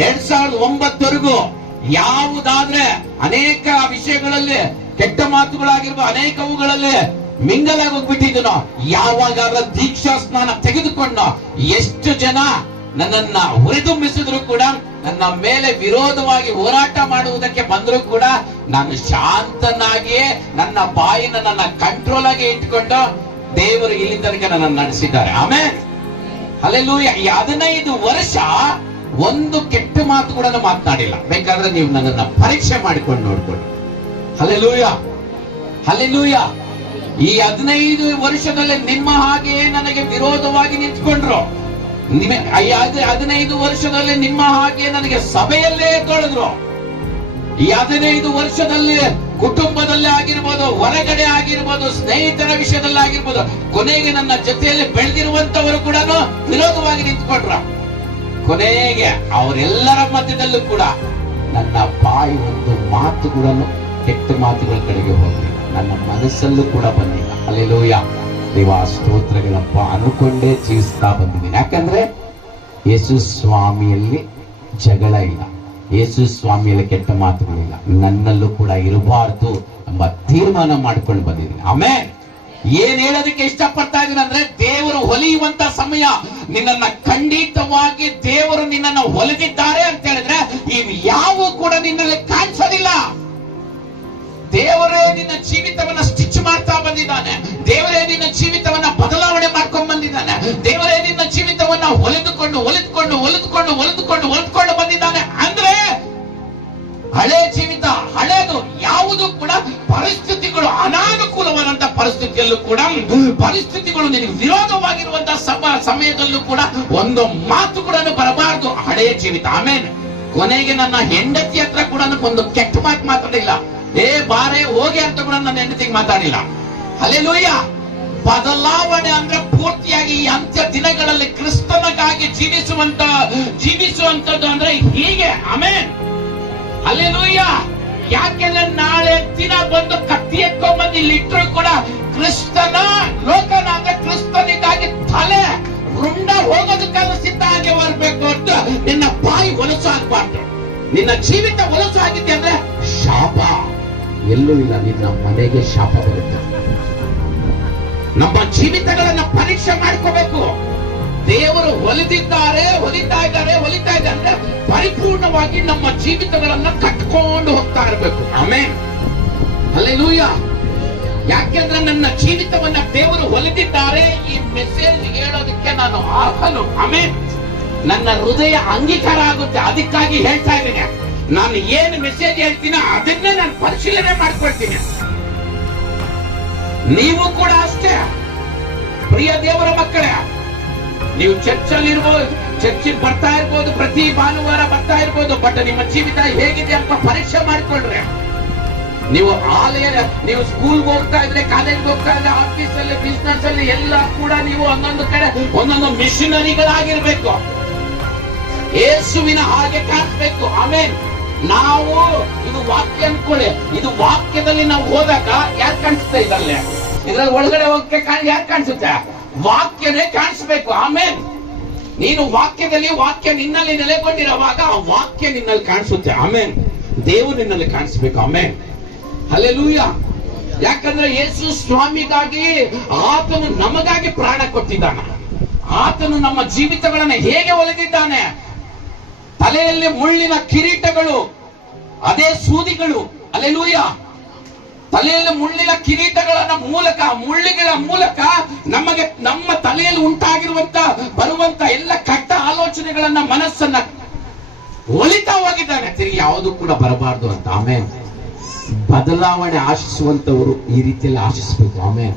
ಎರಡ್ ಸಾವಿರದ ಒಂಬತ್ತವರೆಗೂ ಯಾವುದಾದ್ರೆ ಅನೇಕ ವಿಷಯಗಳಲ್ಲಿ, ಕೆಟ್ಟ ಮಾತುಗಳಾಗಿರುವ ಅನೇಕವುಗಳಲ್ಲಿ ಮಿಂಗಲಾಗಿ ಹೋಗ್ಬಿಟ್ಟಿದ್ದೀನೋ ಯಾವಾಗಾದ್ರ ದೀಕ್ಷಾ ಸ್ನಾನ ತೆಗೆದುಕೊಂಡು ಎಷ್ಟು ಜನ ನನ್ನನ್ನ ಹುರಿದುಂಬಿಸಿದ್ರು ಕೂಡ, ನನ್ನ ಮೇಲೆ ವಿರೋಧವಾಗಿ ಹೋರಾಟ ಮಾಡುವುದಕ್ಕೆ ಬಂದ್ರು ಕೂಡ, ನಾನು ಶಾಂತನಾಗಿಯೇ ನನ್ನ ಬಾಯಿನ ನನ್ನ ಕಂಟ್ರೋಲ್ ಆಗಿ ಇಟ್ಕೊಂಡು ದೇವರು ಇಲ್ಲಿ ತನಕ ನನ್ನ ನಡೆಸಿದ್ದಾರೆ. ಆಮೇಲೆ ಅಲ್ಲೆಲ್ಲೂ ಹದಿನೈದು ವರ್ಷ ಒಂದು ಕೆಟ್ಟ ಮಾತು ಕೂಡ ಮಾತನಾಡಿಲ್ಲ. ಬೇಕಾದ್ರೆ ನೀವು ನನ್ನನ್ನ ಪರೀಕ್ಷೆ ಮಾಡಿಕೊಂಡು ನೋಡ್ಕೊಳ್ಳಿ. ಅಲ್ಲೆಲ್ಲೂಯ ಅಲ್ಲೆಲ್ಲೂಯ ಈ ಹದಿನೈದು ವರ್ಷದಲ್ಲಿ ನಿಮ್ಮ ಹಾಗೆಯೇ ನನಗೆ ವಿರೋಧವಾಗಿ ನಿಂತ್ಕೊಂಡ್ರು. ನಿಮ ಹದಿನೈದು ವರ್ಷದಲ್ಲಿ ನಿಮ್ಮ ಹಾಗೆ ನನಗೆ ಸಭೆಯಲ್ಲೇ ತೊಳೆದ್ರು ಈ ಹದಿನೈದು ವರ್ಷದಲ್ಲಿ ಕುಟುಂಬದಲ್ಲಿ ಆಗಿರ್ಬೋದು, ಹೊರಗಡೆ ಆಗಿರ್ಬೋದು, ಸ್ನೇಹಿತರ ವಿಷಯದಲ್ಲಿ ಆಗಿರ್ಬೋದು ಕೊನೆಗೆ ನನ್ನ ಜೊತೆಯಲ್ಲಿ ಬೆಳೆದಿರುವಂತವರು ಕೂಡ ವಿರೋಧವಾಗಿ ನಿಂತ್ಕೊಂಡ್ರ. ಕೊನೆಗೆ ಅವರೆಲ್ಲರ ಮಧ್ಯದಲ್ಲೂ ಕೂಡ ನನ್ನ ಬಾಯಿ ಒಂದು ಮಾತು ಕೂಡ ಕೆಟ್ಟ ಮಾತುಗಳ ಕಡೆಗೆ ಹೋಗಲಿಲ್ಲ ನನ್ನ ಮನಸ್ಸಲ್ಲೂ ಕೂಡ ಬಂದಿಲ್ಲ. ಅಲ್ಲೆಲ್ಲೂಯ ದೇವ, ಸ್ತೋತ್ರಗಳಪ್ಪ. ಅನ್ಕೊಂಡೇ ಜೀವಿಸ್ತಾ ಬಂದಿದ್ದೀನಿ. ಯಾಕಂದ್ರೆ ಯೇಸು ಸ್ವಾಮಿಯಲ್ಲಿ ಜಗಳ ಇಲ್ಲ. ಯೇಸು ಸ್ವಾಮಿಯಲ್ಲಿ ಕೆಟ್ಟ ಮಾತುಗಳಿಲ್ಲ. ನನ್ನಲ್ಲೂ ಕೂಡ ಇರಬಾರ್ದು ಎಂಬ ತೀರ್ಮಾನ ಮಾಡ್ಕೊಂಡು ಬಂದಿದ್ದೀನಿ. ಆಮೇಲೆ ಏನ್ ಹೇಳೋದಕ್ಕೆ ಇಷ್ಟಪಡ್ತಾ ಇದೀನಿ ಅಂದ್ರೆ ದೇವರು ಹೊಲಿಯುವಂತ ಸಮಯ. ನಿನ್ನನ್ನ ಖಂಡಿತವಾಗಿ ದೇವರು ನಿನ್ನನ್ನ ಹೊಲಿದಿದ್ದಾರೆ ಅಂತ ಹೇಳಿದ್ರೆ ಇವ್ ಯಾವ ಕೂಡ ನಿನ್ನಲ್ಲಿ ಕಾಣಿಸೋದಿಲ್ಲ. ದೇವರೇ ನಿನ್ನ ಜೀವಿತವನ್ನ ಸ್ಟಿಚ್ ಮಾಡ್ತಾ ಬಂದಿದ್ದಾನೆ. ದೇವರೇ ನಿನ್ನ ಜೀವಿತವನ್ನ ಬದಲಾವಣೆ ಮಾಡ್ಕೊಂಡ್ ಬಂದಿದ್ದಾನೆ. ದೇವರೇ ನಿನ್ನ ಜೀವಿತವನ್ನ ಹೊಲಿದುಕೊಂಡು ಹೊಲಿದುಕೊಂಡು ಹೊಲಿದುಕೊಂಡು ಹೊಲಿದುಕೊಂಡು ಹೊಲಿದುಕೊಂಡು ಬಂದಿದ್ದಾನೆ ಅಂದ್ರೆ ಹಳೆ ಜೀವಿತ, ಹಳೇದು. ಯಾವುದು ಕೂಡ ಪರಿಸ್ಥಿತಿಗಳು ಅನಾನುಕೂಲವಾದಂತಹ ಪರಿಸ್ಥಿತಿಯಲ್ಲೂ ಕೂಡ, ಪರಿಸ್ಥಿತಿಗಳು ನಿನಗೆ ವಿರೋಧವಾಗಿರುವಂತಹ ಸಮ, ಸಮಯದಲ್ಲೂ ಕೂಡ ಒಂದು ಮಾತು ಕೂಡ ಬರಬಾರದು. ಹಳೆಯ ಜೀವಿತ. ಆಮೇಲೆ ಕೊನೆಗೆ ನನ್ನ ಹೆಂಡತಿ ಹತ್ರ ಕೂಡ ಒಂದು ಕೆಟ್ಟ ಮಾತು ಮಾತಾಡಿಲ್ಲ. ಏ ಬಾರೆ, ಹೋಗಿ ಅಂತ ಕೂಡ ನನ್ನ ಹೆಂಡತಿಗೆ ಮಾತಾಡಿಲ್ಲ. ಅಲ್ಲೆಲ್ಲೂಯ್ಯ ಬದಲಾವಣೆ ಅಂದ್ರೆ ಪೂರ್ತಿಯಾಗಿ ಈ ಅಂತ್ಯ ದಿನಗಳಲ್ಲಿ ಕ್ರಿಸ್ತನಕ್ಕಾಗಿ ಜೀವಿಸುವಂತ, ಜೀವಿಸುವಂತದ್ದು ಅಂದ್ರೆ ಹೀಗೆ. ಆಮೇಲೆ ಅಲ್ಲೇಲೂಯ್ಯ ಯಾಕೆಂದ್ರೆ ನಾಳೆ ದಿನ ಬಂದು ಕತ್ತಿ ಎತ್ಕೊಂಡ್ಬಂದು ಇಲ್ಲಿ ಇಟ್ಟರು ಕೂಡ ಕ್ರಿಸ್ತನ ಲೋಕನ ಅಂದ್ರೆ ಕ್ರಿಸ್ತನಿಗಾಗಿ ತಲೆ ರುಂಡ ಹೋಗೋದಕ್ಕಾದ್ರೂ ಸಿದ್ಧ ಬರ್ಬೇಕು ಅಂತ ನಿನ್ನ ಬಾಯಿ ಹೊಲಸು ಆಗ್ಬಾರ್ದು. ನಿನ್ನ ಜೀವಿತ ಹೊಲಸು ಆಗಿದೆ ಅಂದ್ರೆ ಶಾಪ. ಎಲ್ಲೂ ಇಲ್ಲ ನಿನ್ನ ಮನೆಗೆ ಶಾಪ ಬರುತ್ತೆ. ನಮ್ಮ ಜೀವಿತಗಳನ್ನ ಪರೀಕ್ಷೆ ಮಾಡ್ಕೋಬೇಕು. ದೇವರು ಹೊಲಿದಿದ್ದಾರೆ, ಹೊಲಿತಾ ಇದ್ದಾರೆ ಹೊಲಿತಾ ಇದ್ದಾರೆ ಅಂದ್ರೆ ಪರಿಪೂರ್ಣವಾಗಿ ನಮ್ಮ ಜೀವಿತಗಳನ್ನ ಕಟ್ಕೊಂಡು ಹೋಗ್ತಾ ಇರಬೇಕು. ಆಮೇಲೆ ಅಲ್ಲೆಲೂಯ ಯಾಕೆಂದ್ರೆ ನನ್ನ ಜೀವಿತವನ್ನ ದೇವರು ಹೊಲಿದಿದ್ದಾರೆ? ಈ ಮೆಸೇಜ್ ಹೇಳೋದಕ್ಕೆ ನಾನು ಅರ್ಹನು. ಆಮೇಲೆ ನನ್ನ ಹೃದಯ ಅಂಗೀಕಾರ ಆಗುತ್ತೆ. ಅದಕ್ಕಾಗಿ ಹೇಳ್ತಾ ಇದ್ದೀನಿ. ನಾನು ಏನು ಮೆಸೇಜ್ ಹೇಳ್ತೀನೋ ಅದನ್ನೇ ನಾನು ಪರಿಶೀಲನೆ ಮಾಡ್ಕೊಳ್ತೀನಿ. ನೀವು ಕೂಡ ಅಷ್ಟೇ. ಪ್ರಿಯ ದೇವರ ಮಕ್ಕಳೇ ನೀವು ಚರ್ಚಲ್ಲಿ ಇರ್ಬೋದು ಚರ್ಚಿಗೆ ಬರ್ತಾ ಇರ್ಬೋದು, ಪ್ರತಿ ಭಾನುವಾರ ಬರ್ತಾ ಇರ್ಬೋದು ಬಟ್ ನಿಮ್ಮ ಜೀವಿತ ಹೇಗಿದೆ ಅಂತ ಪರೀಕ್ಷೆ ಮಾಡಿಕೊಳ್ರೆ ನೀವು ಆಲಯ ನೀವು ಸ್ಕೂಲ್ಗೆ ಹೋಗ್ತಾ ಇದ್ರೆ ಕಾಲೇಜ್ಗೆ ಹೋಗ್ತಾ ಇದ್ರೆ ಆಫೀಸ್ ಅಲ್ಲಿ ಬಿಸ್ನೆಸ್ ಅಲ್ಲಿ ಎಲ್ಲ ಕೂಡ ನೀವು ಒಂದೊಂದು ಕಡೆ, ಒಂದೊಂದು ಮಿಷನರಿಗಳಾಗಿರ್ಬೇಕು ಏಸುವಿನ ಹಾಗೆ ಕಾಣಿಸ್ಬೇಕು ಆಮೇಲೆ ನಾವು, ಇದು ವಾಕ್ಯ ಅನ್ಕೊಳ್ಳಿ. ಇದು ವಾಕ್ಯದಲ್ಲಿ ನಾವು ಹೋದಾಗ ಯಾರು ಕಾಣಿಸ್ತಾ ಇದ್ರಲ್ಲಿ ಇದ್ರಲ್ಲಿ ಒಳಗಡೆ ಹೋಗಕ್ಕೆ ಯಾರು ಕಾಣಿಸುತ್ತೆ? ವಾಕ್ಯನೇ ಕಾಣಿಸ್ಬೇಕು. ಆಮೇಲೆ ನೀನು ವಾಕ್ಯದಲ್ಲಿ ವಾಕ್ಯ ನಿನ್ನಲ್ಲಿ ನೆಲೆಗೊಂಡಿರುವಾಗ ಆ ವಾಕ್ಯ ನಿನ್ನಲ್ಲಿ ಕಾಣಿಸುತ್ತೆ. ಆಮೇನ್. ದೇವರು ನಿನ್ನಲ್ಲಿ ಕಾಣಿಸ್ಬೇಕು. ಆಮೇನ್. ಅಲ್ಲೆಲೂಯ ಯಾಕಂದ್ರೆ ಯೇಸು ಸ್ವಾಮಿಗಾಗಿ ಆತನು ನಮಗಾಗಿ ಪ್ರಾಣ ಕೊಟ್ಟಿದ್ದಾನೆ. ಆತನು ನಮ್ಮ ಜೀವಿತಗಳನ್ನ ಹೇಗೆ ಒಲೆದಿದ್ದಾನೆ? ತಲೆಯಲ್ಲಿ ಮುಳ್ಳಿನ ಕಿರೀಟಗಳು, ಅದೇ ಸೂದಿಗಳು. ಅಲ್ಲೆಲೂಯ ತಲೆಯಲ್ಲಿ ಮುಳ್ಳಿನ ಕಿರೀಟಗಳನ್ನ ಮೂಲಕ ಮುಳ್ಳಿಗಳ ಮೂಲಕ ನಮಗೆ ನಮ್ಮ ತಲೆಯಲ್ಲಿ ಉಂಟಾಗಿರುವಂತ, ಬರುವಂತ ಎಲ್ಲ ಕಟ್ಟ ಆಲೋಚನೆಗಳನ್ನ ಮನಸ್ಸನ್ನ ಒಲಿತಾ ಹೋಗಿದ್ದಾನೆ ತಿರುಗಿ ಯಾವುದು ಕೂಡ ಬರಬಾರ್ದು ಅಂತ. ಆಮೇಲೆ ಬದಲಾವಣೆ ಆಶಿಸುವಂತವರು ಈ ರೀತಿಯಲ್ಲಿ ಆಶಿಸಬೇಕು. ಆಮೇಲೆ